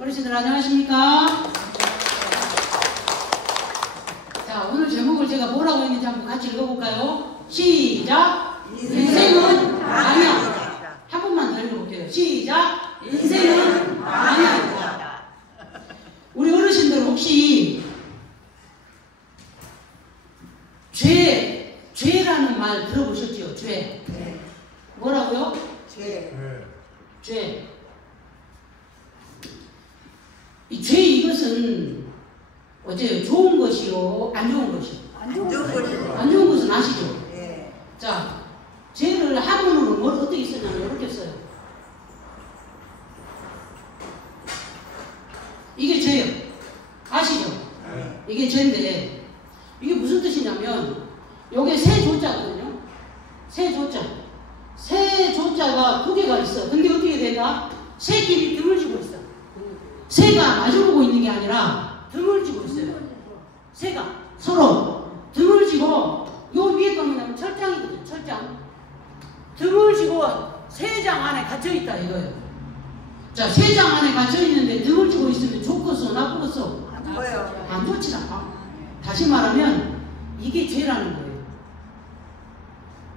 어르신들 안녕하십니까? 자, 오늘 제목을 제가 뭐라고 했는지 한번 같이 읽어볼까요? 시작! 인생은 방향이다. 한 번만 더 읽어볼게요. 시작! 인생은 방향이다. 우리 어르신들 혹시 죄라는 말 들어보셨죠? 죄. 네. 뭐라고요? 죄. 죄. 이 죄 이것은 어째요? 좋은 것이요? 안 좋은 것이요? 안 좋은 것이요. 안 좋은 것은 아시죠? 네. 자, 죄를 한문으로 뭘 어떻게 쓰냐면 이렇게 써요. 이게 죄예요. 아시죠? 네. 이게 죄인데 이게 무슨 뜻이냐면 요게 세 조자거든요. 세 조자. 세 조자가 두 개가 있어. 근데 어떻게 되나? 새끼리 등을 쥐고 있어. 새가 마주보고 있는 게 아니라 등을 쥐고 있어요. 새가 서로 등을 쥐고 요 위에 거 뭐냐면 철장이거든요. 철장. 등을 쥐고 세 장 안에 갇혀있다 이거예요. 자, 세 장 안에 갇혀있는데 등을 쥐고 있으면 좋겠어? 나쁘겠어? 안 보여요. 안 좋지 않아. 다시 말하면 이게 죄라는 거예요.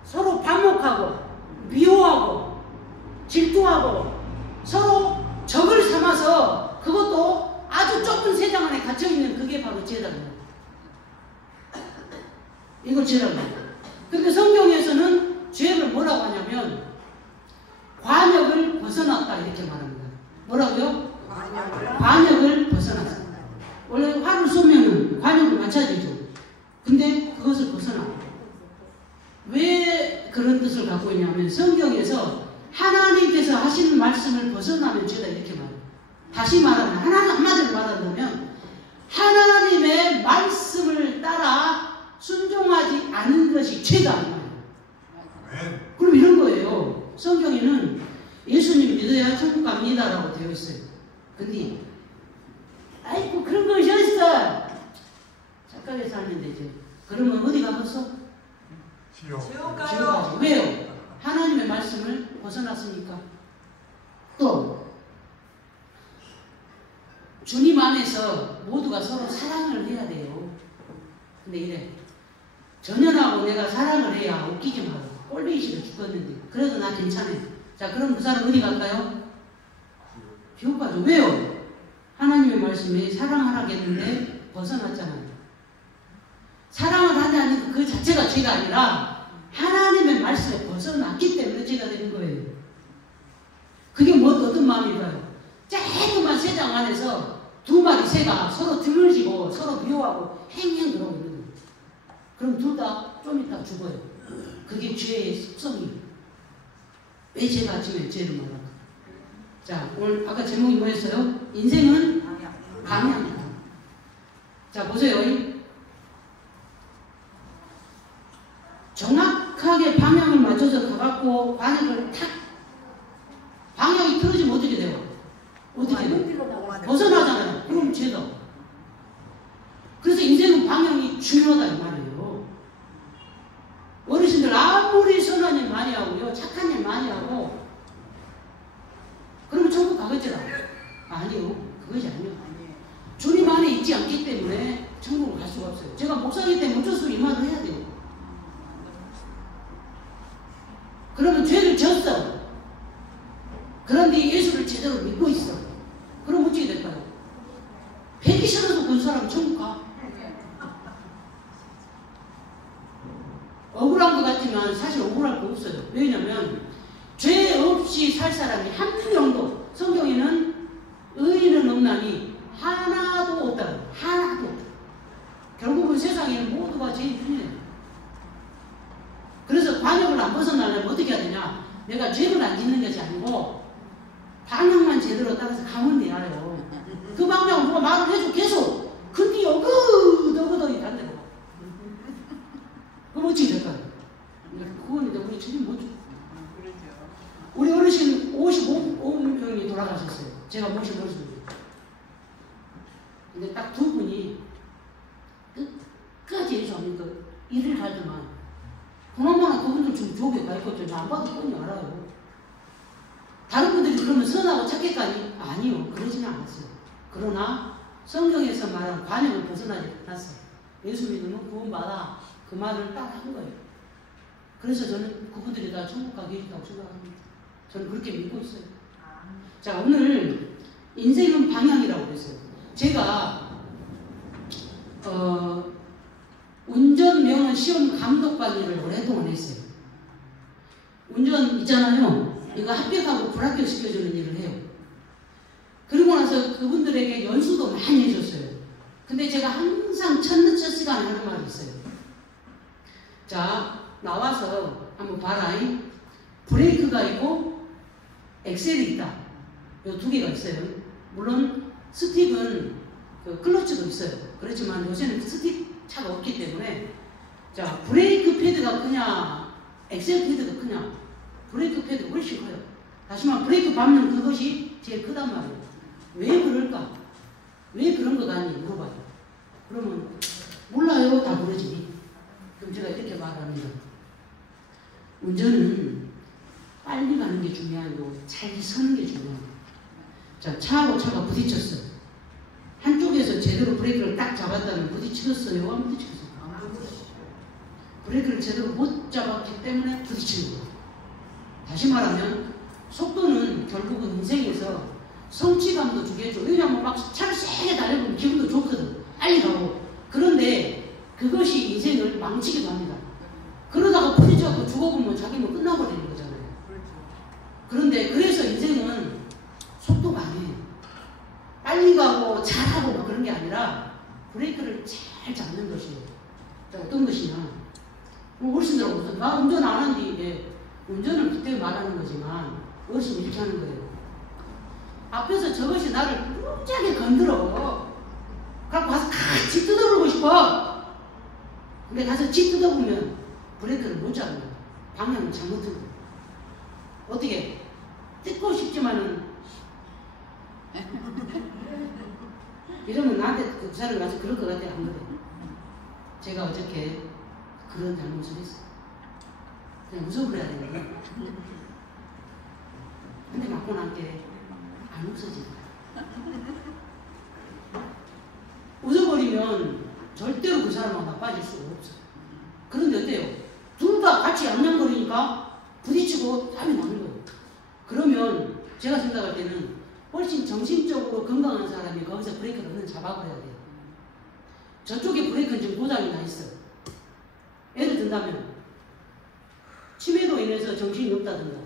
서로 반목하고 미워하고 질투하고 서로 적을 삼아서 그것도 아주 좁은 세상 안에 갇혀있는 그게 바로 죄라는 거예요. 이걸 죄라는 거예요. 근데 성경에서는 죄를 뭐라고 하냐면 관역을 벗어났다 이렇게 말합니다. 뭐라고요? 관역을 벗어났다. 원래 활을 쏘면 관역을 맞춰야 되죠. 근데 그것을 벗어나. 왜 그런 뜻을 갖고 있냐면 성경에서 하나님께서 하시는 말씀을 벗어나면 죄다 이렇게 말해요. 다시 말하면 한마디로 말한다면 하나님의 말씀을 따라 순종하지 않은 것이 죄다 이 말이에요. 그럼 이런 거예요. 성경에는 예수님 믿어야 천국 갑니다라고 되어 있어요. 근데 아이고 그런 것이 어딨어? 착하게 살면 되죠. 그러면 어디 가겠어? 지옥 가요. 왜요? 하나님의 말씀을 벗어났으니까. 또 주님 안에서 모두가 서로 사랑을 해야 돼요. 근데 이래 전현하고 내가 사랑을 해야 웃기지 마라. 꼴보기 싫어 죽겠는데 그래도 나 괜찮아요. 자, 그럼 그 사람 어디 갈까요? 지옥 가죠. 왜요? 하나님의 말씀에 사랑하라겠는데 벗어났잖아요. 사랑을 하냐는 그 자체가 죄가 아니라 하나님의 말씀에 벗어났기 때문에 죄가 되는 거예요. 그게 뭐 어떤 마음일까요? 조그만 세장 안에서 두 마리 새가 서로 등을 지고 서로 미워하고 행행 그러고 있는 거예요. 그럼 둘 다 좀 이따 죽어요. 그게 죄의 습성이에요. 왜 죄가 아침에 죄를 말할까? 자, 오늘 아까 제목이 뭐였어요? 인생은 방향이다. 자, 보세요. 정확하게 방향을 맞춰서 가갖고 관역을 탁 방향이 틀어지면 어떻게 돼요? 어떻게 돼요? 벗어나잖아요. 그럼 죄다. 그래서 인생은 방향이 중요하다 이 말이에요. 어르신들 아무리 선한 일 많이 하고요, 착한 일 많이 하고 그러면 천국 가겠지라? 아니요. 그것이 아니에요. 주님 안에 있지 않기 때문에 천국을 갈 수가 없어요. 제가 목사이기 때문에 어쩔 수 없이 이 말을 해야 돼요. 그러면 죄를 졌어. 그런데 예수를 제대로 믿고 있어. 그럼 어떻게 될까요? 배기 싫어도 그 사람 천국 가. 억울한 것 같지만 사실 억울할 거 없어요. 왜냐면 죄 없이 살 사람이 한 명도, 성경에는 의인은 없나니 하나도 없다. 하나도 없다. 결국은 세상에는 모두가 죄인이에요. 그래서 관역을 안 벗어나려면 어떻게 해야 되냐? 내가 죄를 안 짓는 것이 아니고 방향만 제대로 따라서 가면 돼요. 그 방향을 누가 말을 해줘 계속. 근데 어그덕어덕이 간다고. 그럼 어찌 될까요? 그건 이제 우리 주님 못 줘. 우리 어르신 55명이 돌아가셨어요. 제가 모신 어르신들. 근데 딱 두 분이 끝까지 예수하니까 일을 하지만 그나마나 그분들 지금 조교가 있거든요. 안 봐도 뻔히 알아요. 다른 분들이 그러면 선하고 착했다니? 아니요. 그러지는 않았어요. 그러나 성경에서 말한 관역을 벗어나지 않았어요. 예수 믿으면 구원받아. 그 말을 딱 한 거예요. 그래서 저는 그분들이 다 천국 가게 해준다고 생각합니다. 저는 그렇게 믿고 있어요. 자, 오늘 인생은 방향이라고 그랬어요. 제가 운전면허 시험 감독관리를 오랫동안 했어요. 운전 있잖아요. 이거 합격하고 불합격 시켜주는 일을 해요. 그리고 나서 그분들에게 연수도 많이 해줬어요. 근데 제가 항상 첫 시간에 하는 말이 있어요. 자, 나와서 한번 봐라. 브레이크가 있고 엑셀이 있다. 요 두 개가 있어요. 물론 스틱은 그 클러치도 있어요. 그렇지만 요새는 스틱 차가 없기 때문에 자, 브레이크 패드가 크냐 엑셀 패드가 크냐. 브레이크 패드가 훨씬 커요. 다시 말해 브레이크 밟는 그것이 제일 크단 말이에요. 왜 그럴까? 왜 그런 거 같니? 물어봐요. 그러면 몰라요. 다 그러지. 그럼 제가 이렇게 말합니다. 운전은 빨리 가는 게 중요하고 잘 서는 게 중요해요. 자, 차하고 차가 부딪혔어요. 한쪽에서 제대로 브레이크를 딱 잡았다면 부딪혔어요? 안 부딪혔어요? 브레이크를 제대로 못 잡았기 때문에 부딪히는 거예요. 다시 말하면 속도는 결국은 인생에서 성취감도 주겠죠. 왜냐하면 막 차를 세게 달려보면 기분도 좋거든. 빨리 가고. 그런데 그것이 인생을 망치기도 합니다. 그러다가 부딪혀서 죽어보면 자기는 끝나버리는 거잖아요. 그런데 그래서 인생은 속도가 아니에요. 빨리 가고 잘하고 뭐 그런 게 아니라 브레이크를 잘 잡는 것이에요. 어떤 것이냐. 어르신들하고 무슨 나 운전 안 하는데 운전을 그때 말하는 거지만 어르신이 이렇게 하는 거예요. 앞에서 저것이 나를 깜짝에 건드려. 갖고 가서 같이 뜯어보고 싶어. 근데 가서 집 뜯어보면 브레이크를 못 잡는 거야. 방향을 잘못 들고. 어떻게? 뜯고 싶지만은 이러면 나한테 그 사람 가서 그럴 것 같아. 안 그래? 제가 어저께 그런 잘못을 했어요. 그냥 웃어버려야 되는 거야. 근데 맞고 난 게 안 없어지는 거야. 웃어버리면 절대로 그 사람하고 나빠질 수가 없어요. 그런데 어때요? 둘 다 같이 얌얌거리니까 부딪히고 땀이 나는 거예요. 그러면 제가 생각할 때는 훨씬 정신적으로 건강한 사람이 거기서 브레이크를 얼른 잡아버려야 돼요. 저쪽에 브레이크는 지금 고장이 나 있어. 예를 든다면 치매로 인해서 정신이 없다든가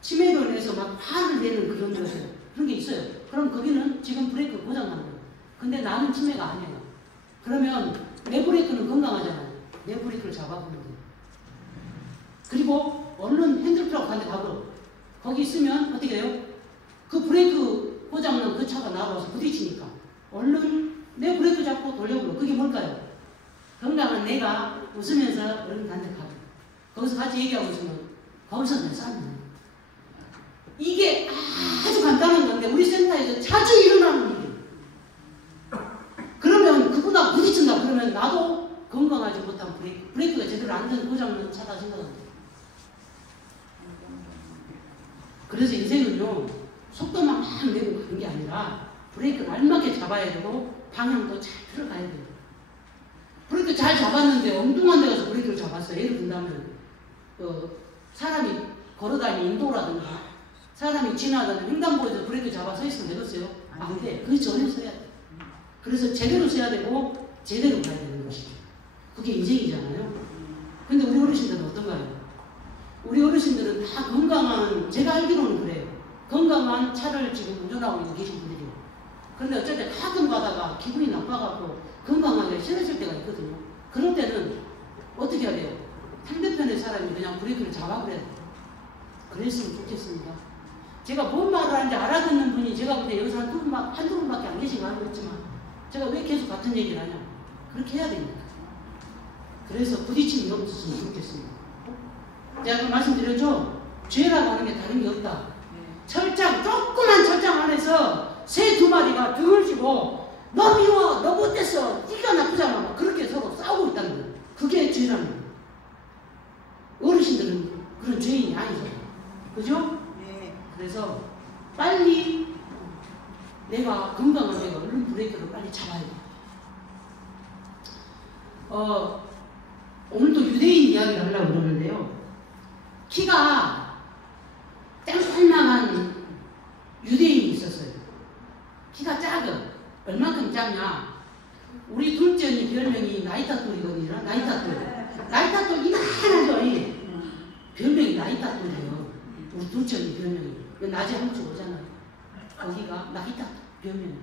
치매로 인해서 막 화를 내는 그런 게 있어요. 그럼 거기는 지금 브레이크 고장 난 거예요. 근데 나는 치매가 아니에요. 그러면 내 브레이크는 건강하잖아요. 내 브레이크를 잡아보면 돼요. 그리고 얼른 핸들트라고 가는데 가버려. 거기 있으면 어떻게 돼요? 그 브레이크 고장난 그 차가 나와서 부딪히니까 얼른 내 브레이크 잡고 돌려버려. 그게 뭘까요? 건강한 내가 웃으면서 얼른 간데 가고 거기서 같이 얘기하고 있으면 거기서 내 싸움이에요. 이게 아주 간단한 건데 우리 센터에서 자주 일어나는 일이에요. 그러면 그보다 부딪힌다 그러면 나도 건강하지 못한 브레이크가 제대로 안 된 고장난 차다 생각합니다. 그래서 인생은요 속도만 막 내고 가는 게 아니라 브레이크를 알맞게 잡아야 되고 방향도 잘 들어가야 돼요. 브레이크 잘 잡았는데 엉뚱한 데 가서 브레이크를 잡았어요. 예를 든다면 사람이 걸어다니는 인도라든가 사람이 지나가는 횡단보도에서 브레이크 잡아 서 있으면 되겠어요? 안 돼. 그 전에 서야 돼. 그래서 제대로 서야 되고 제대로 가야 되는 것이죠. 그게 인생이잖아요. 근데 우리 어르신들은 어떤가요? 우리 어르신들은 다 건강한, 제가 알기로는 그래요. 건강한 차를 지금 운전하고 계신 분들이에요. 그런데 어쨌든 가끔 가다가 기분이 나빠갖고 건강하게 싫어질 때가 있거든요. 그럴 때는 어떻게 해야 돼요? 상대편의 사람이 그냥 브레이크를 잡아버려야 돼요. 그랬으면 좋겠습니다. 제가 뭔 말을 하는지 알아듣는 분이 제가 그때 여기서 한두 분밖에 안 계신 거 알고 있지만 제가 왜 계속 같은 얘기를 하냐. 그렇게 해야 됩니다. 그래서 부딪힘이 없었으면 좋겠습니다. 제가 아까 말씀드렸죠? 죄라고 하는 게 다른 게 없다. 철장, 조그만 철장 안에서 새 두 마리가 등을 쥐고 너 미워, 너 못됐어, 네가 나쁘잖아. 막 그렇게 서로 싸우고 있다는 거예요. 그게 죄라는 거예요. 어르신들은 그런 죄인이 아니죠. 그죠? 네. 그래서 빨리 내가 건강한 내가 얼른 브레이크를 빨리 잡아야 돼. 오늘도 유대인 이야기를 하려고 그러는데요. 키가 짱짤만한 유대인이 있었어요. 키가 작아. 얼만큼 작냐? 우리 둘째 언니 별명이 나이타돌이거든요. 나이타돌 이만하죠. 별명이 나이타돌이에요. 우리 둘째 언니 별명이. 낮에 한 번씩 오잖아요. 거기가 나이타돌 별명.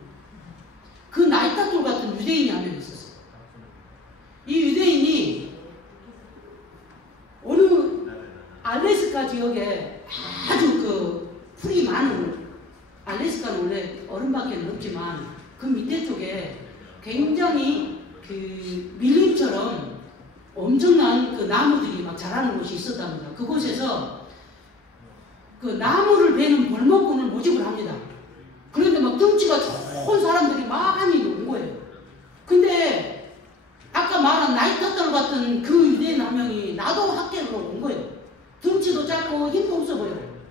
그 나이타돌 같은 유대인이 한 명 있었어요. 이 유대인이 어느 알래스카 지역에 아주 그 풀이 많은, 알래스카는 원래 얼음밖에 없지만 그 밑에 쪽에 굉장히 그 밀림처럼 엄청난 그 나무들이 막 자라는 곳이 있었답니다. 그곳에서 그 나무를 베는 벌목꾼을 모집을 합니다. 그런데 막 덩치가 좋은 사람들이 많이 온 거예요. 근데 아까 말한 나이타돌 같은 그 유대인 한 명이 나도 학교로 온 거예요. 덩치도 작고 힘도 없어 보여요.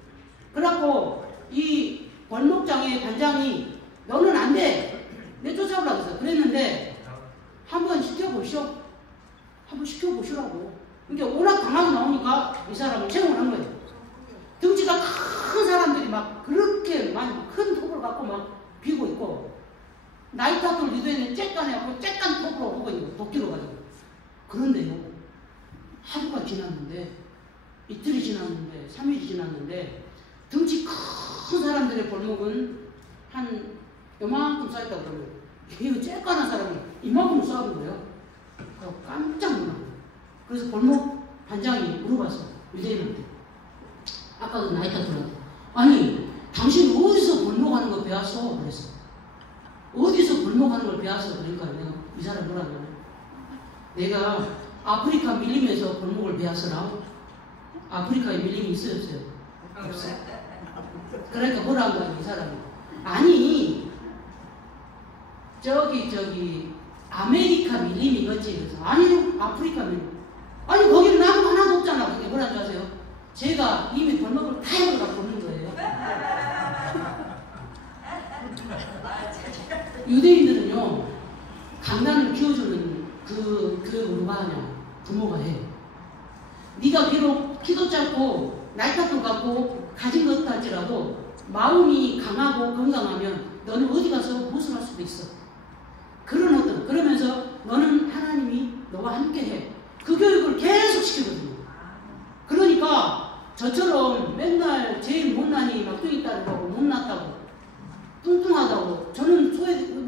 그래갖고 이 벌목장의 반장이 너는 안 돼. 내 쫓아오라고 했어. 그랬는데 한번 시켜보시오. 한번 시켜보시라고. 그러니까 워낙 강하게 나오니까 이 사람을 채용을 한 거예요. 덩치가 큰 사람들이 막 그렇게 많이 큰 톱을 갖고 막 비고 있고, 나이타돌 유대인은 쬐깐해갖고 쬐깐 톱으로 오고 있는 거예요. 도끼로 가지고. 그런데요, 하루가 지났는데, 이틀이 지났는데, 3일이 지났는데, 덩치 큰 사람들의 골목은 한 요만큼 쌓였다고 그러면, 이거 쬐깐한 사람이 이만큼 쌓은 거예요. 깜짝 놀랐어요. 그래서 골목 반장이 물어봤어. 유대인한테. 아까 그 나이타돌한테. 아니, 당신 어디서 골목하는 거 배웠어? 그랬어. 어디서 골목하는 걸 배웠어? 그러니까 내가 이 사람 뭐라고. 내가 아프리카 밀림에서 골목을 배웠어라. 아프리카에 밀림이 있어요, 없어요? 없어요. 그러니까 뭐라고 하는 이 사람이. 아니, 저기 아메리카 밀림이겠지. 그래서 아니요, 아프리카 밀림. 아니, 거기는 나무 하나도 없잖아. 그게 뭐라는 줄 아세요? 제가 이미 골목을 다 해보다 보는 거예요. 유대인들은요, 강단을 키워주는 그 누가 하냐? 부모가 해. 네가 비록 키도 짧고 나이타도 같고 가진 것 같지라도 마음이 강하고 건강하면 너는 어디 가서 무엇을 할 수도 있어. 그러면서 너는 하나님이 너와 함께 해. 그 교육을 계속 시키거든요. 그러니까 저처럼 맨날 제일 못나니 막둥이 딸을 보고 못났다고 뚱뚱하다고 저는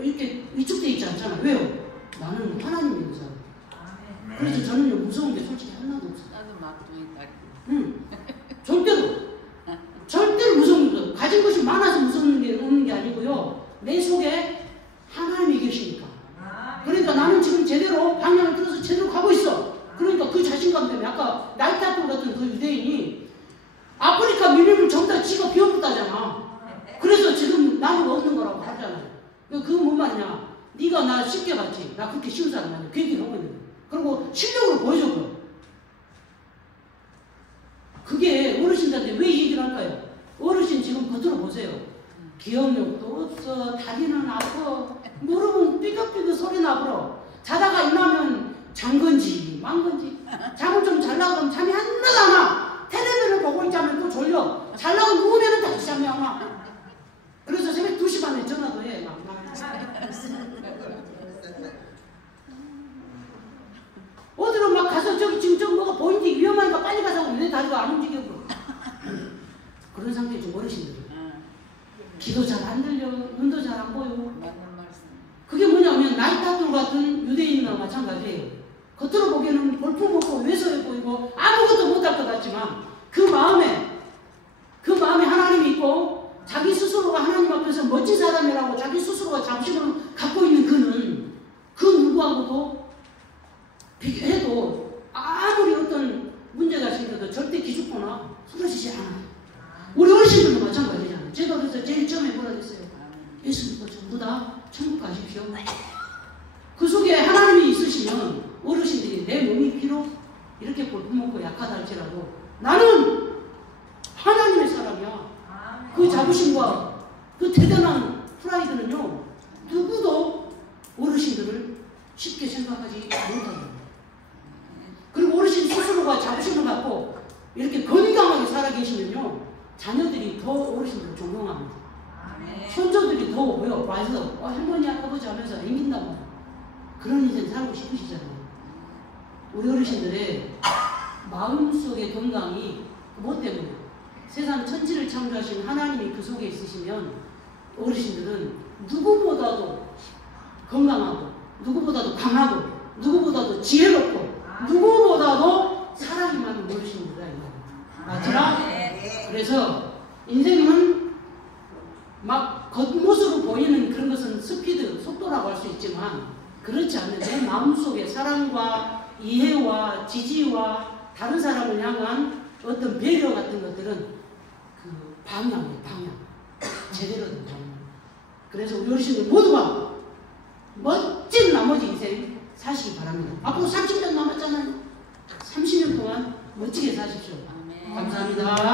이렇게 위축되어 있지 않잖아요. 왜요? 나는 하나님 믿는 사람. 그래서 저는요, 무서운 게 솔직히 하나도 없어요. 나도 막둥이 딸. 응. 절대로 무서운 거. 가진 것이 많아서 무서운 게 없는 게 아니고요. 내 속에 하나님이 계시니까. 그러니까 나는 지금 제대로 방향을 들어서 제대로 가고 있어. 그러니까 그 자신감 때문에 아까 나이타돌 같은 그 유대인이 아프리카 밀림을 전부 다 지가 비워붙다잖아. 그래서 지금 나무가 없는 거라고 하잖아요. 그거 뭔 말이냐? 네가 나 쉽게 봤지. 나 그렇게 쉬운 사람 아니야. 그 얘기를 하고 있는 거야. 그리고 실력으로 보여줘. 그게 어르신들한테 왜 얘기를 할까요? 어르신 지금 겉으로 보세요. 기억력도 없어. 다리는 아파. 무릎은 삐걱삐걱 소리 나버려. 자다가 일어나면 잔 건지 만 건지. 잠을 좀 자려고 하면 잠이 하나도 안 와. 텔레비를 보고 있자면 또 졸려. 자려고 누우면 다시 잠이 안 와. 그래서 새벽 2시 반에 전화도 해. 어디로 막 가서 저기 지금 좀 뭐가 보이는데 위험하니까 빨리 가서 내 다리가 안 움직여. 그런 상태에 좀 어르신들이. 귀도 잘 안 들려. 눈도 잘 안 보여. 맞는 말씀. 그게 뭐냐면 나이타돌 같은 유대인이나 마찬가지예요. 겉으로 보기에는 볼품없고 왜소해 보이고 아무것도 못할 것 같지만 그 마음에 하나님이 있고 자기 스스로가 하나님 앞에서 멋진 사람이라고 자기 스스로가 자부심을 갖고 있는 그는 그 누구하고도 비교해도 아무리 어떤 문제가 생겨도 절대 기죽거나 쓰러지지 않아요. 우리 어르신들도 마찬가지잖아요. 제가 그래서 제일 처음에 뭐라 그랬어요? 예수 믿고 전부 다 천국 가십시오. 그 속에 하나님이 있으시면 어르신들이 내 몸이 비록 이렇게 볼품없고 약하다 할지라도 나는 하나님의 사람이야. 그 자부심과 그 대단한 프라이드는요, 누구도 어르신들을 쉽게 생각하지 못합니다. 그리고 어르신 스스로가 자부심을 갖고 이렇게 건강하게 살아계시면요, 자녀들이 더 어르신들을 존경합니다. 손자들이 더 와서 할머니 할아버지 하면서 앵긴다고 그런 인생 살고 싶으시잖아요. 우리 어르신들의 마음속의 건강이 뭐 때문에 세상 천지를 창조하신 하나님이 그 속에 있으시면 어르신들은 누구보다도 건강하고 누구보다도 강하고 누구보다도 지혜롭고 누구보다도 사랑이 많은 어르신들이다 이 말입니다. 맞지나? 그래서 인생은 막 겉모습으로 보이는 그런 것은 스피드, 속도라고 할 수 있지만 그렇지 않는 내 마음속에 사랑과 이해와 지지와 다른 사람을 향한 어떤 배려 같은 것들은 그 방향이에요. 방향. 제대로 된 방향. 그래서 우리 어르신들 모두가 멋진 나머지 인생 사시기 바랍니다. 앞으로 30년 남았잖아요. 30년 동안 멋지게 사십시오. 감사합니다.